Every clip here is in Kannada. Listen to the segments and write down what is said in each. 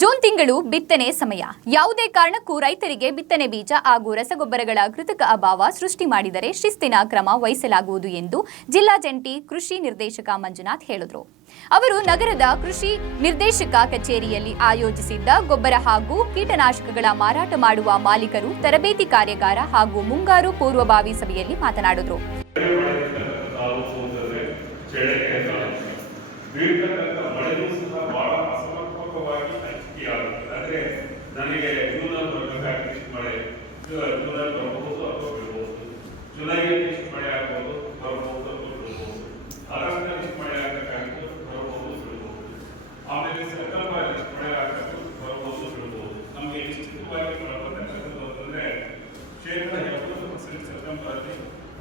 ಜೂನ್ ತಿಂಗಳು ಬಿತ್ತನೆ ಸಮಯ. ಯಾವುದೇ ಕಾರಣಕ್ಕೂ ರೈತರಿಗೆ ಬಿತ್ತನೆ ಬೀಜ ಹಾಗೂ ರಸಗೊಬ್ಬರಗಳ ಕೃತಕ ಅಭಾವ ಸೃಷ್ಟಿ ಮಾಡಿದರೆ ಶಿಸ್ತಿನ ಕ್ರಮ ವಹಿಸಲಾಗುವುದು ಎಂದು ಜಿಲ್ಲಾ ಜಂಟಿ ಕೃಷಿ ನಿರ್ದೇಶಕ ಮಂಜುನಾಥ್ ಹೇಳಿದರು. ಅವರು ನಗರದ ಕೃಷಿ ನಿರ್ದೇಶಕ ಕಚೇರಿಯಲ್ಲಿ ಆಯೋಜಿಸಿದ್ದ ಗೊಬ್ಬರ ಹಾಗೂ ಕೀಟನಾಶಕಗಳ ಮಾರಾಟ ಮಾಡುವ ಮಾಲೀಕರು ತರಬೇತಿ ಕಾರ್ಯಾಗಾರ ಹಾಗೂ ಮುಂಗಾರು ಪೂರ್ವಭಾವಿ ಸಭೆಯಲ್ಲಿ ಮಾತನಾಡಿದರು. ನನಗೆ ಜೂನಲ್ಲಿ ಬರಬೇಕಾಗಿ ಇಷ್ಟು ಮಳೆ, ಜೂನಲ್ಲಿ ಬರಬಹುದು ಅಥವಾ ಬಿಡಬಹುದು, ಜುಲೈಗೆ ಇಷ್ಟು ಮಳೆ ಆಗ್ಬೋದು, ಬರಬಹುದು ಅಥವಾ ಬಿಡಬಹುದು, ಆಗಸ್ಟ್ನಲ್ಲಿ ಇಷ್ಟು ಮಳೆ ಆಗಬೇಕಾಗಿತ್ತು, ಬರಬಹುದು ಬಿಡಬಹುದು, ಆಮೇಲೆ ಸೆಪ್ಟೆಂಬರ್ ಇಷ್ಟು ಮಳೆ ಆಗಬೇಕು, ಬರಬಹುದು ಬಿಡಬಹುದು. ನಮಗೆ ನಿಶ್ಚಿತವಾಗಿ ಬರತಕ್ಕಂಥದ್ದು ಅಂತಂದರೆ ಶೇಕಡ 70% ಸೆಪ್ಟೆಂಬರಲ್ಲಿ,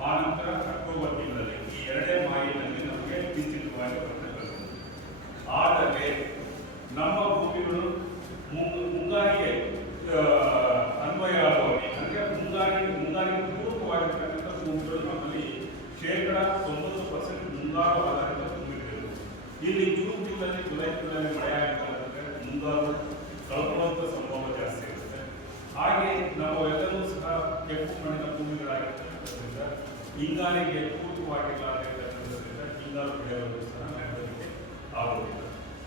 ಆ ನಂತರ ಅಕ್ಟೋಬರ್ ತಿಂಗಳಲ್ಲಿ, ಈ ಎರಡೇ ಮಾಹಿತಿಯಲ್ಲಿ ನಮಗೆ ನಿಶ್ಚಿತವಾಗಿ ಬರತಕ್ಕಂಥದ್ದು. ಆದರೆ ನಮ್ಮ ಭೂಮಿಗಳು ಮುಂಗಾರಿಗೆ ಅನ್ವಯ ಆಗುವಾಗಿ ಅಂದರೆ ಮುಂಗಾರಿಗೆ ಪೂರಕವಾಗಿರ್ತಕ್ಕಂಥ ಭೂಮಿಗಳು ನಮ್ಮಲ್ಲಿ ಶೇಕಡ 90% ಮುಂಗಾರು ಆಧಾರಿತ ಭೂಮಿಗಳು. ಇಲ್ಲಿ ಜೂನ್ ತಿಂಗಳಲ್ಲಿ, ಜುಲೈ ತಿಂಗಳಲ್ಲಿ ಮಳೆ ಆಗಿರ್ತಕ್ಕಂಥ ಮುಂಗಾರು ಕಳ್ಕೊಳ್ಳುವಂಥ ಸಂಭವ ಜಾಸ್ತಿ ಇರುತ್ತೆ. ಹಾಗೆ ನಾವು ಎಲ್ಲರೂ ಸಹ ಕೆಂಪು ಮಣ್ಣಿನ ಭೂಮಿಗಳಾಗಿರ್ತಕ್ಕಂಥದ್ರಿಂದ ಹಿಂಗಾರಿಗೆ ಪೂರಕವಾಗಿಲ್ಲ ಆಗಿರ್ತಕ್ಕಂಥದ್ರಿಂದ ಹಿಂಗಾರು ಬೆಳೆಯೋದು ಸಹ ನಡೆದಕ್ಕೆ ಆಗುವುದಿಲ್ಲ.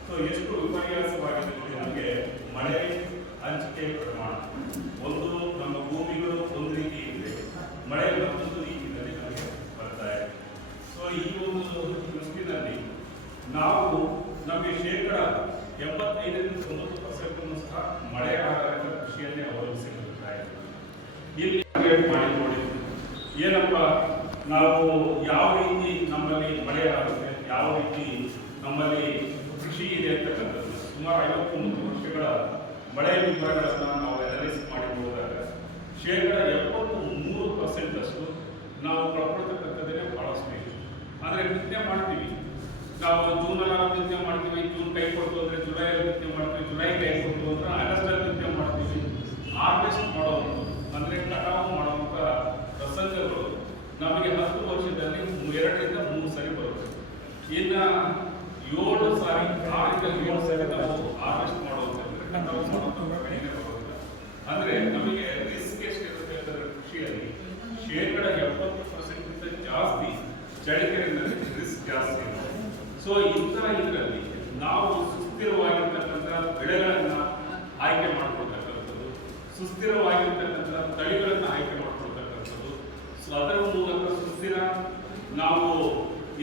ಸೊ ಎಷ್ಟು ವಿಪರ್ಯಾಸವಾಗಿದೆ ನಮಗೆ ಮಳೆ ಹಂಚಿಕೆ ಪ್ರಮಾಣ. ಒಂದು ನಮ್ಮ ಭೂಮಿಗಳು ಒಂದು ರೀತಿ ಇದೆ, ಮಳೆ ಮತ್ತೊಂದು ರೀತಿಯಲ್ಲಿ ನಮಗೆ ಬರ್ತಾ ಇದೆ. ಸೊ ಈ ಒಂದು ದೃಷ್ಟಿನಲ್ಲಿ ನಾವು ನಮಗೆ ಶೇಕಡ 75ರಿಂದ 90% ಸಹ ಮಳೆ ಆಧಾರಿತ ಕೃಷಿಯನ್ನೇ ಅವಲಂಬಿಸಿರುತ್ತಾ ಇದೆ. ಇಲ್ಲಿ ಮಾಡಿ ನೋಡಿದ್ವಿ ಏನಪ್ಪ, ನಾವು ಯಾವ ರೀತಿ ನಮ್ಮಲ್ಲಿ ಮಳೆ ಆಗುತ್ತೆ, ಯಾವ ರೀತಿ ನಮ್ಮಲ್ಲಿ ಕೃಷಿ ಇದೆ ಅಂತಕ್ಕಂಥದ್ದು ಸುಮಾರು 59 ವರ್ಷಗಳ ಮಳೆ ವಿವರಗಳನ್ನು ನಾವು ಅನಲೈಸ್ ಮಾಡಿ ನೋಡಿದಾಗ ಶೇಕಡ 73% ನಾವು ಕಳ್ಕೊಳ್ತಕ್ಕಂಥದ್ದೇ ಬಹಳಷ್ಟು ಇದೆ. ಅಂದರೆ ಬಿತ್ತನೆ ಮಾಡ್ತೀವಿ, ನಾವು ಜೂನಲ್ಲಿ ಬಿತ್ತನೆ ಮಾಡ್ತೀವಿ, ಜೂನ್ ಕೈ ಕೊಡ್ತು ಅಂದರೆ ಜುಲೈಯಲ್ಲಿ ಬಿತ್ತನೆ ಮಾಡ್ತೀವಿ, ಜುಲೈ ಕೈ ಕೊಡ್ತು ಅಂದರೆ ಆಗಸ್ಟಲ್ಲಿ ಬಿತ್ತನೆ ಮಾಡ್ತೀವಿ. ಹಾರ್ವೆಸ್ಟ್ ಮಾಡೋದು ಅಂದರೆ ಕಟಾವು ಮಾಡುವಂಥ ಪ್ರಸಂಗಗಳು ನಮಗೆ 10 ವರ್ಷದಲ್ಲಿ 2ರಿಂದ 3 ಸರಿ ಬರುತ್ತೆ. ಇನ್ನು 7 ಸಾರಿ 6ರಿಂದ 7 ಸಾರಿ ನಾವು ಹಾರ್ವೆಸ್ಟ್ ಮಾಡೋದು ಅಂದ್ರೆ ನಮಗೆ ರಿಸ್ಕ್ ಎಷ್ಟಿರುತ್ತೆ ಅಂದರೆ ಕೃಷಿಯಲ್ಲಿ ಶೇಕಡ 70% ಜಾಸ್ತಿ ಚಳಿಕೆಯಲ್ಲಿ ರಿಸ್ಕ್ ಜಾಸ್ತಿ ಇದೆ. ಸೊ ಇದರಲ್ಲಿ ನಾವು ಸುಸ್ಥಿರವಾಗಿರ್ತಕ್ಕಂಥ ಬೆಳೆಗಳನ್ನು ಆಯ್ಕೆ ಮಾಡ್ಕೊಳ್ತಕ್ಕಂಥದ್ದು, ಸುಸ್ಥಿರವಾಗಿರ್ತಕ್ಕಂಥ ತಳಿಗಳನ್ನು ಆಯ್ಕೆ ಮಾಡ್ಕೊಳ್ತಕ್ಕಂಥದ್ದು, ಸೊ ಅದರ ಮೂಲಕ ಸುಸ್ಥಿರ ನಾವು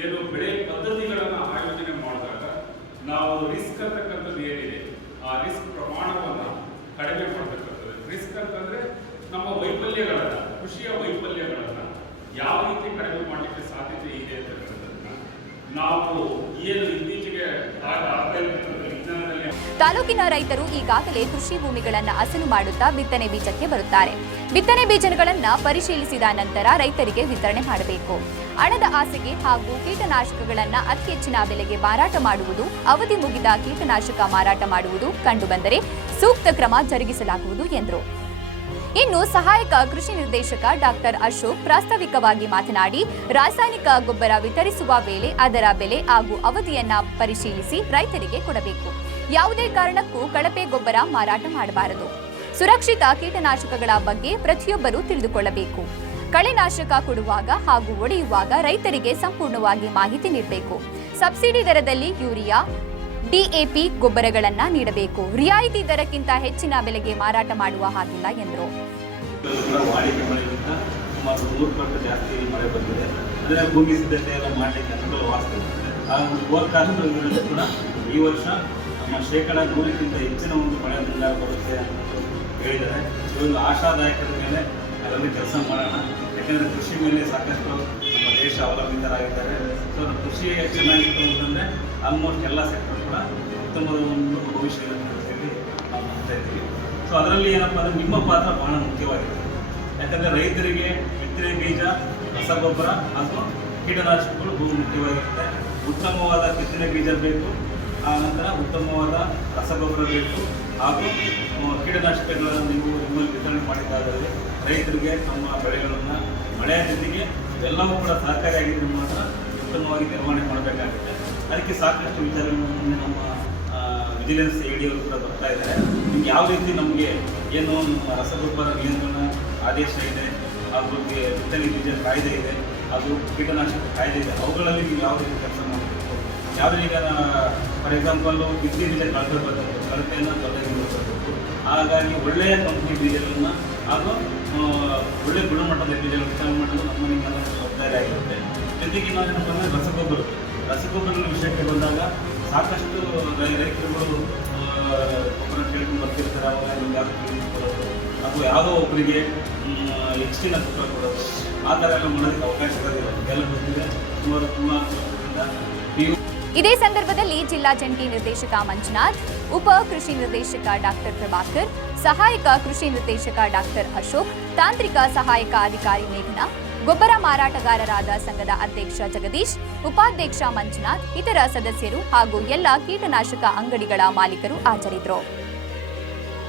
ಏನು ಬೆಳೆ ಪದ್ಧತಿಗಳನ್ನು ಆಯೋಜನೆ ಮಾಡಿದಾಗ ನಾವು ರಿಸ್ಕ್ ಅಂತಕ್ಕಂಥದ್ದು ಏನಿದೆ ಆ ರಿಸ್ಕ್ ಪ್ರಮಾಣವನ್ನು ಕಡಿಮೆ ಮಾಡತಕ್ಕಂಥದ್ದು. ರಿಸ್ಕ್ ಅಂತಂದರೆ ನಮ್ಮ ವೈಫಲ್ಯಗಳನ್ನು, ಕೃಷಿಯ ವೈಫಲ್ಯಗಳನ್ನು ಯಾವ ರೀತಿ ಕಡಿಮೆ ಮಾಡಲಿಕ್ಕೆ ಸಾಧ್ಯತೆ ಇದೆ ಅಂತಕ್ಕಂಥದ್ದನ್ನು ನಾವು ಏನು ಇತ್ತೀಚೆಗೆ ತಾಲೂಕಿನ ರೈತರು ಈಗಾಗಲೇ ಕೃಷಿ ಭೂಮಿಗಳನ್ನು ಹಸನು ಮಾಡುತ್ತಾ ಬಿತ್ತನೆ ಬೀಜಕ್ಕೆ ಬರುತ್ತಾರೆ. ಬಿತ್ತನೆ ಬೀಜಗಳನ್ನು ಪರಿಶೀಲಿಸಿದ ನಂತರ ರೈತರಿಗೆ ವಿತರಣೆ ಮಾಡಬೇಕು. ಹಣದ ಆಸೆಗೆ ಹಾಗೂ ಕೀಟನಾಶಕಗಳನ್ನು ಅತಿ ಹೆಚ್ಚಿನ ಬೆಲೆಗೆ ಮಾರಾಟ ಮಾಡುವುದು, ಅವಧಿ ಮುಗಿದ ಕೀಟನಾಶಕ ಮಾರಾಟ ಮಾಡುವುದು ಕಂಡುಬಂದರೆ ಸೂಕ್ತ ಕ್ರಮ ಜರುಗಿಸಲಾಗುವುದು ಎಂದರು. ಇನ್ನು ಸಹಾಯಕ ಕೃಷಿ ನಿರ್ದೇಶಕ ಡಾಕ್ಟರ್ ಅಶೋಕ್ ಪ್ರಾಸ್ತಾವಿಕವಾಗಿ ಮಾತನಾಡಿ, ರಾಸಾಯನಿಕ ಗೊಬ್ಬರ ವಿತರಿಸುವ ವೇಳೆ ಅದರ ಬೆಲೆ ಹಾಗೂ ಅವಧಿಯನ್ನ ಪರಿಶೀಲಿಸಿ ರೈತರಿಗೆ ಕೊಡಬೇಕು. ಯಾವುದೇ ಕಾರಣಕ್ಕೂ ಕಳಪೆ ಗೊಬ್ಬರ ಮಾರಾಟ ಮಾಡಬಾರದು. ಸುರಕ್ಷಿತ ಕೀಟನಾಶಕಗಳ ಬಗ್ಗೆ ಪ್ರತಿಯೊಬ್ಬರೂ ತಿಳಿದುಕೊಳ್ಳಬೇಕು. ಕಳೆನಾಶಕ ಕೊಡುವಾಗ ಹಾಗೂ ಒಡೆಯುವಾಗ ರೈತರಿಗೆ ಸಂಪೂರ್ಣವಾಗಿ ಮಾಹಿತಿ ನೀಡಬೇಕು. ಸಬ್ಸಿಡಿ ದರದಲ್ಲಿ ಯೂರಿಯಾ, ಡಿಎಪಿ ಗೊಬ್ಬರಗಳನ್ನು ನೀಡಬೇಕು. ರಿಯಾಯಿತಿ ದರಕ್ಕಿಂತ ಹೆಚ್ಚಿನ ಬೆಲೆಗೆ ಮಾರಾಟ ಮಾಡುವ ಹಾಗಿಲ್ಲ ಎಂದರು. ವಾಡಿಕೆ ಮಳೆಗಿಂತ ಸುಮಾರು 100 ಪಟ್ಟು ಜಾಸ್ತಿ ಮಳೆ ಬಂದಿದೆ. ಅದರ ಭೂಮಿ ಸಿದ್ಧತೆ ಎಲ್ಲ ಮಾಡಲಿಕ್ಕೆ ಅನುಕೂಲವಾಗ್ತದೆ. ಹಾಗೂ ಫೋರ್ಕಾಸ್ಟ್ ಕೂಡ ಈ ವರ್ಷ ನಮ್ಮ ಶೇಕಡ 100ಕ್ಕಿಂತ ಹೆಚ್ಚಿನ ಒಂದು ಮಳೆ ಮುಂಗಾರು ಬರುತ್ತೆ ಅಂತ ಹೇಳಿದ್ದಾರೆ. ಇದೊಂದು ಆಶಾದಾಯಕದ ಮೇಲೆ ಅದರಲ್ಲಿ ಕೆಲಸ ಮಾಡೋಣ. ಯಾಕೆಂದರೆ ಕೃಷಿ ಮೇಲೆ ಸಾಕಷ್ಟು ನಮ್ಮ ದೇಶ ಅವಲಂಬಿತರಾಗಿದ್ದಾರೆ. ಸೊ ಕೃಷಿ ಚೆನ್ನಾಗಿತ್ತು ಅಂತಂದರೆ ಆಲ್ಮೋಸ್ಟ್ ಎಲ್ಲ ಸೆಕ್ಟರ್ ಕೂಡ ಉತ್ತಮವಾದ ಒಂದು ಭವಿಷ್ಯದ ಹೇಳಿ ನಾವು ಮಾಡ್ತಾ ಇದ್ದೀವಿ. ಸೊ ಅದರಲ್ಲಿ ಏನಪ್ಪ ಅಂದರೆ ನಿಮ್ಮ ಪಾತ್ರ ಬಹಳ ಮುಖ್ಯವಾಗಿದೆ. ಯಾಕಂದರೆ ರೈತರಿಗೆ ಬಿತ್ತನೆ ಬೀಜ, ರಸಗೊಬ್ಬರ ಹಾಗೂ ಕೀಟನಾಶಕಗಳು ಬಹು ಮುಖ್ಯವಾಗಿರುತ್ತೆ. ಉತ್ತಮವಾದ ಬಿತ್ತನೆ ಬೀಜ ಬೇಕು, ಆ ನಂತರ ಉತ್ತಮವಾದ ರಸಗೊಬ್ಬರ ಬೇಕು, ಹಾಗೂ ಕೀಟನಾಶಕಗಳನ್ನು ನೀವು ನಿಮ್ಮಲ್ಲಿ ವಿತರಣೆ ಮಾಡಿದ್ದಾದರೆ ರೈತರಿಗೆ ತಮ್ಮ ಬೆಳೆಗಳನ್ನು ಮಳೆಯ ಜೊತೆಗೆ ಎಲ್ಲವೂ ಕೂಡ ಸಹಕಾರಿಯಾಗಿದ್ದರೆ ಮಾತ್ರ ಉತ್ತಮವಾಗಿ ನಿರ್ವಹಣೆ ಮಾಡಬೇಕಾಗುತ್ತೆ. ಅದಕ್ಕೆ ಸಾಕಷ್ಟು ವಿಚಾರಗಳನ್ನು ನಮ್ಮ ವಿಜಿಲೆನ್ಸ್ AD ಅವರು ಕೂಡ ಬರ್ತಾ ಇದ್ದಾರೆ. ನಿಮ್ಗೆ ಯಾವ ರೀತಿ ನಮಗೆ ಏನು ರಸಗೊಬ್ಬರ ನಿಯಂತ್ರಣ ಆದೇಶ ಇದೆ, ಅದ್ರ ಬಗ್ಗೆ ಬಿತ್ತನೆ ಬೀಜ ಕಾಯ್ದೆ ಇದೆ, ಅದು ಕೀಟನಾಶಕ ಕಾಯ್ದೆ ಇದೆ, ಅವುಗಳಲ್ಲಿ ನೀವು ಯಾವ ರೀತಿ ಕೆಲಸ ಮಾಡಬೇಕು, ಯಾವ ಈಗ ಫಾರ್ ಎಕ್ಸಾಂಪಲ್ಲು ಬಿತ್ತನೆ ಬೀಜ ಕಳಪೆಯನ್ನು ತೊಲಗಿಸಬೇಕು. ಹಾಗಾಗಿ ಒಳ್ಳೆಯ ಕಂಪ್ನಿ ಬೀಜಗಳನ್ನು ಹಾಗೂ ಒಳ್ಳೆಯ ಗುಣಮಟ್ಟದ ಬೀಜಗಳು ವಿತರಣೆ ಮಾಡೋದು ನಮ್ಮ ನಿಮ್ಮೆಲ್ಲ ಜವಾಬ್ದಾರಿ ಆಗಿರುತ್ತೆ. ಜೊತೆಗೆ ಇನ್ನೊಂದೇನಪ್ಪ ಅಂದರೆ ರಸಗೊಬ್ಬರದ ವಿಷಯಕ್ಕೆ ಬಂದಾಗ ಸಾಕಷ್ಟು ರೈತರುಗಳು ಗೊಬ್ಬರ ಕೇಳ್ಕೊಂಡು ಬರ್ತಿರ್ತಾರೆ. ಅವಾಗ ನಿಮ್ಗೆ ಯಾವುದು ತಿಳಿದುಕೊಳ್ಳೋದು ಅಥವಾ ಯಾವುದೋ ಒಬ್ಬರಿಗೆ ಹೆಚ್ಚಿನ ತುಪ್ಪ ಕೊಡೋದು, ಆ ಥರ ಎಲ್ಲ ಮಾಡೋದಕ್ಕೆ ಅವಕಾಶ ಇರೋದಿಲ್ಲ. ಇದೆಲ್ಲ ಗೊತ್ತಿದೆ. ಸುಮಾರು ವರ್ಷದಿಂದ ಇದೇ ಸಂದರ್ಭದಲ್ಲಿ ಜಿಲ್ಲಾ ಜಂಟಿ ನಿರ್ದೇಶಕ ಮಂಜುನಾಥ್, ಉಪ ಕೃಷಿ ನಿರ್ದೇಶಕ ಡಾಕ್ಟರ್ ಪ್ರಭಾಕರ್, ಸಹಾಯಕ ಕೃಷಿ ನಿರ್ದೇಶಕ ಡಾಕ್ಟರ್ ಅಶೋಕ್, ತಾಂತ್ರಿಕ ಸಹಾಯಕ ಅಧಿಕಾರಿ ಮೇಘನಾ, ಗೊಬ್ಬರ ಮಾರಾಟಗಾರರಾದ ಸಂಘದ ಅಧ್ಯಕ್ಷ ಜಗದೀಶ್, ಉಪಾಧ್ಯಕ್ಷ ಮಂಜುನಾಥ್, ಇತರ ಸದಸ್ಯರು ಹಾಗೂ ಎಲ್ಲ ಕೀಟನಾಶಕ ಅಂಗಡಿಗಳ ಮಾಲೀಕರು ಹಾಜರಿದ್ದರು.